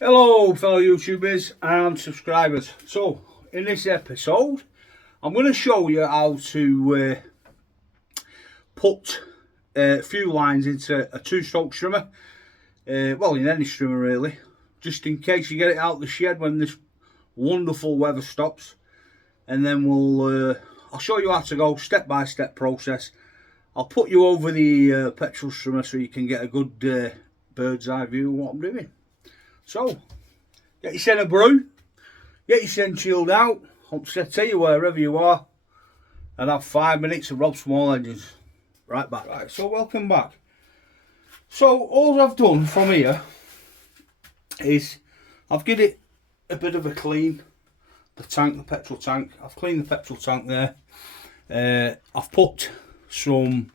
Hello fellow YouTubers and subscribers. So in this episode I'm going to show you how to put fuel lines into a two-stroke strimmer, well, in any strimmer really, just in case you get it out the shed when this wonderful weather stops. And then I'll show you how to go step-by-step process. I'll put you over the petrol strimmer so you can get a good bird's eye view of what I'm doing. So, get your centre brew, get your centre chilled out, settee you wherever you are, and have 5 minutes of Rob Small Engines. Right back. Right, so welcome back. So, all I've done from here is I've given it a bit of a clean, the petrol tank. I've cleaned the petrol tank there. I've put some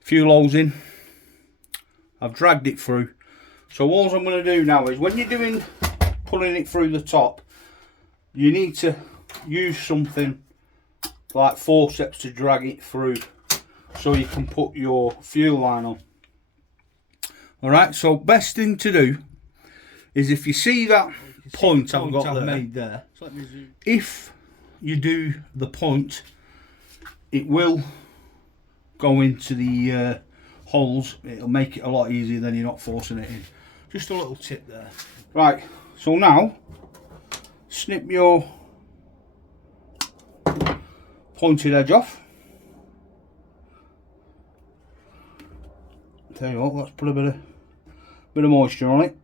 fuel holes in. I've dragged it through. So all I'm going to do now is when you're pulling it through the top, you need to use something like forceps to drag it through so you can put your fuel line on. Alright, so best thing to do is if you see that point I've got there, made there, if you do the point, it will go into the holes. It'll make it a lot easier than you're not forcing it in. Just a little tip there. Right, so now snip your pointed edge off. Tell you what, let's put a bit of moisture on it.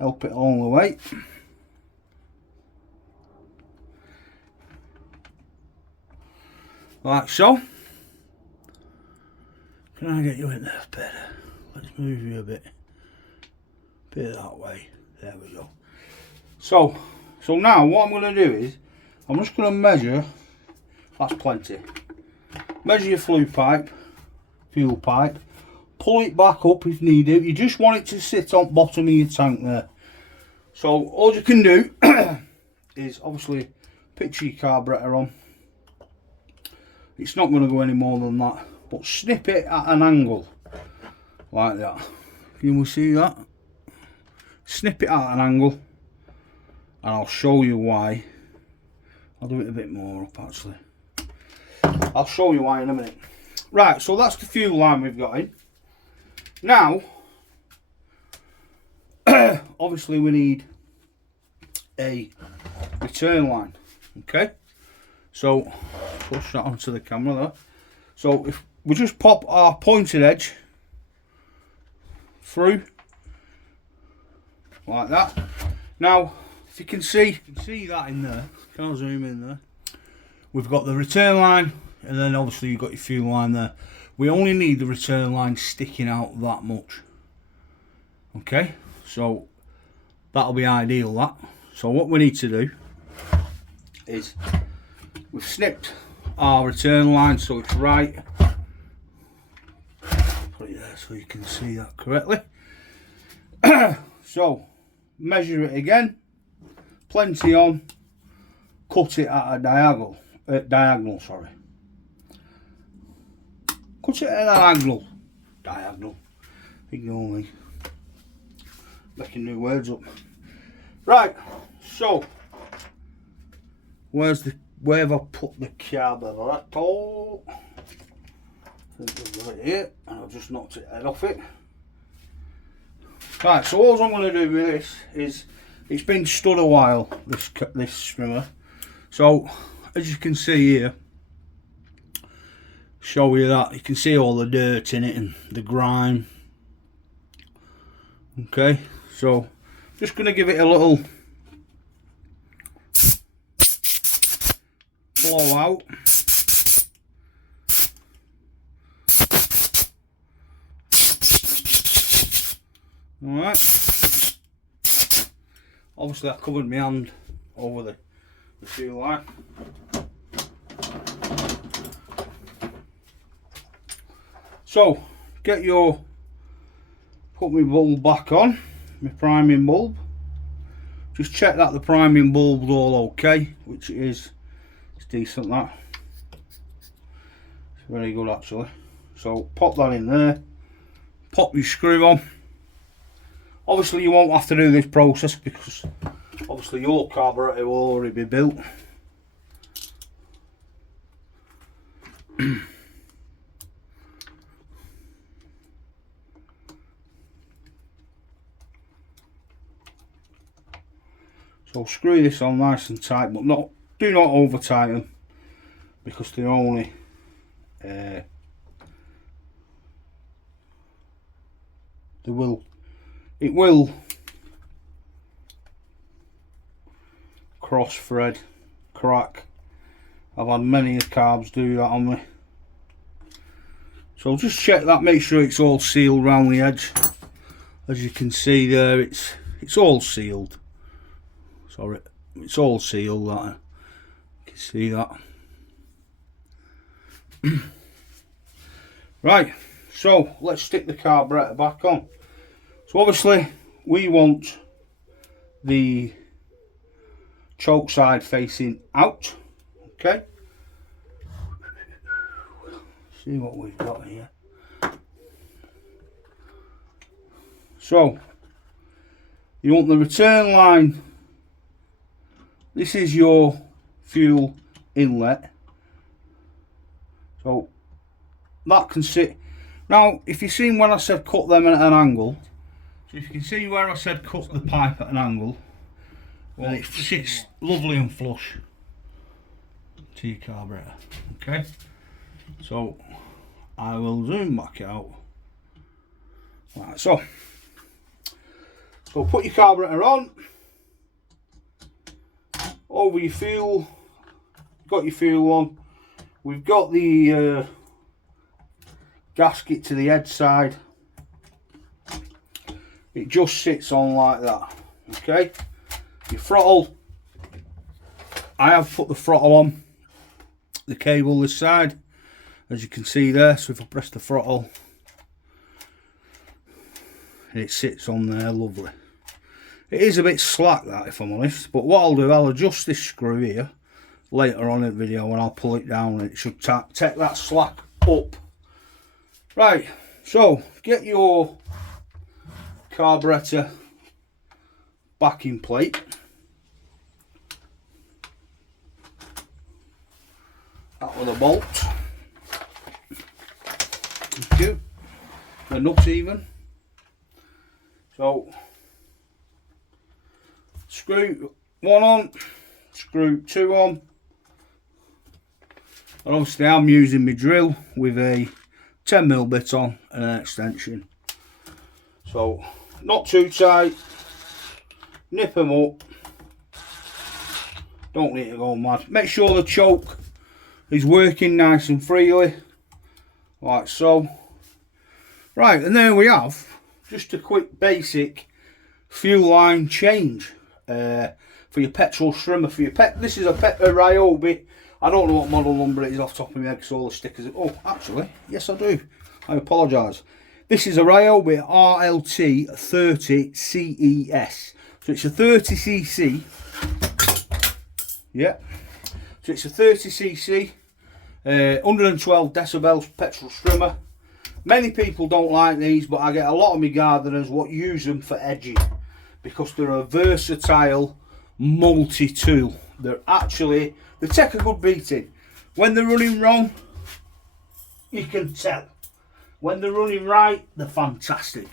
Help it along the way. Like so. Can I get you in there better? Let's move you a bit that way. There we go. So now what I'm going to do is I'm just going to measure. That's plenty. Measure your fuel pipe. Pull it back up if needed. You just want it to sit on bottom of your tank there. So all you can do is obviously picture your carburetor on. It's not going to go any more than that, but snip it at an angle like that. Can we see that? Snip it at an angle, and I'll show you why. I'll do it a bit more up actually. I'll show you why in a minute. Right, so that's the fuel line we've got in. Now, obviously we need a return line. Okay, so push that onto the camera there. So if we just pop our pointed edge through like that. Now, if you can see that in there, can I zoom in there? We've got the return line, and then obviously you've got your fuel line there. We only need the return line sticking out that much. Okay, so that'll be ideal, that. So what we need to do is we've snipped our return line so it's right. Put it there so you can see that correctly. So measure it again, plenty on, cut it at a diagonal, sorry. Cut it at an angle, diagonal, ignore me, making new words up. Right, so, where have I put the carburetor? Right here, and I've just knocked it head off it. Right, so all I'm going to do with this is, it's been stood a while, this strimmer. So, as you can see here, show you that, you can see all the dirt in it and the grime. Okay, so, just going to give it a little blow out. Alright, obviously I covered my hand over the fuel line. So, put my bulb back on, my priming bulb. Just check that the priming bulb's all okay, which it is. It's decent, that. It's very good actually. So pop that in there, pop your screw on. Obviously you won't have to do this process because obviously your carburetor will already be built. So screw this on nice and tight, but do not over tighten because they're only it will cross thread, crack. I've had many carbs do that on me. So just check that, make sure it's all sealed around the edge. As you can see there, it's all sealed. Sorry, it's all sealed, that. You can see that. Right, so let's stick the carburetor back on. So obviously we want the choke side facing out. Okay, see what we've got here. So you want the return line. This is your fuel inlet. So that can sit. Now if you've seen when I said cut them at an angle, so if you can see where I said cut the pipe at an angle, well, it sits lovely and flush to your carburetor. Okay, so I will zoom back out. Right, so put your carburetor on, over your fuel, got your fuel on, we've got the gasket to the head side, it just sits on like that. Okay, your throttle, I have put the throttle on the cable this side, as you can see there. So if I press the throttle, it sits on there lovely. It is a bit slack, that, if I'm honest, but what I'll do, I'll adjust this screw here later on in the video and I'll pull it down and it should take that slack up. Right, so get your carburetor backing plate. That with a bolt. Thank you. The nut even. So screw one on, screw two on, and obviously I'm using my drill with a 10mm bit on and an extension. So not too tight, nip them up, don't need to go mad. Make sure the choke is working nice and freely, like so. Right, and there we have just a quick basic fuel line change for your petrol Strimmer. For your this is a Ryobi. I don't know what model number it is off the top of my head because all the stickers. Oh, actually, yes I do. I apologise. This is a Ryobi RLT 30 CES. So it's a 30cc. Yeah. So it's a 30cc, 112 decibels petrol Strimmer. Many people don't like these, but I get a lot of my gardeners what use them for edging because they're a versatile multi-tool. They take a good beating. When they're running wrong, you can tell. When they're running right, they're fantastic.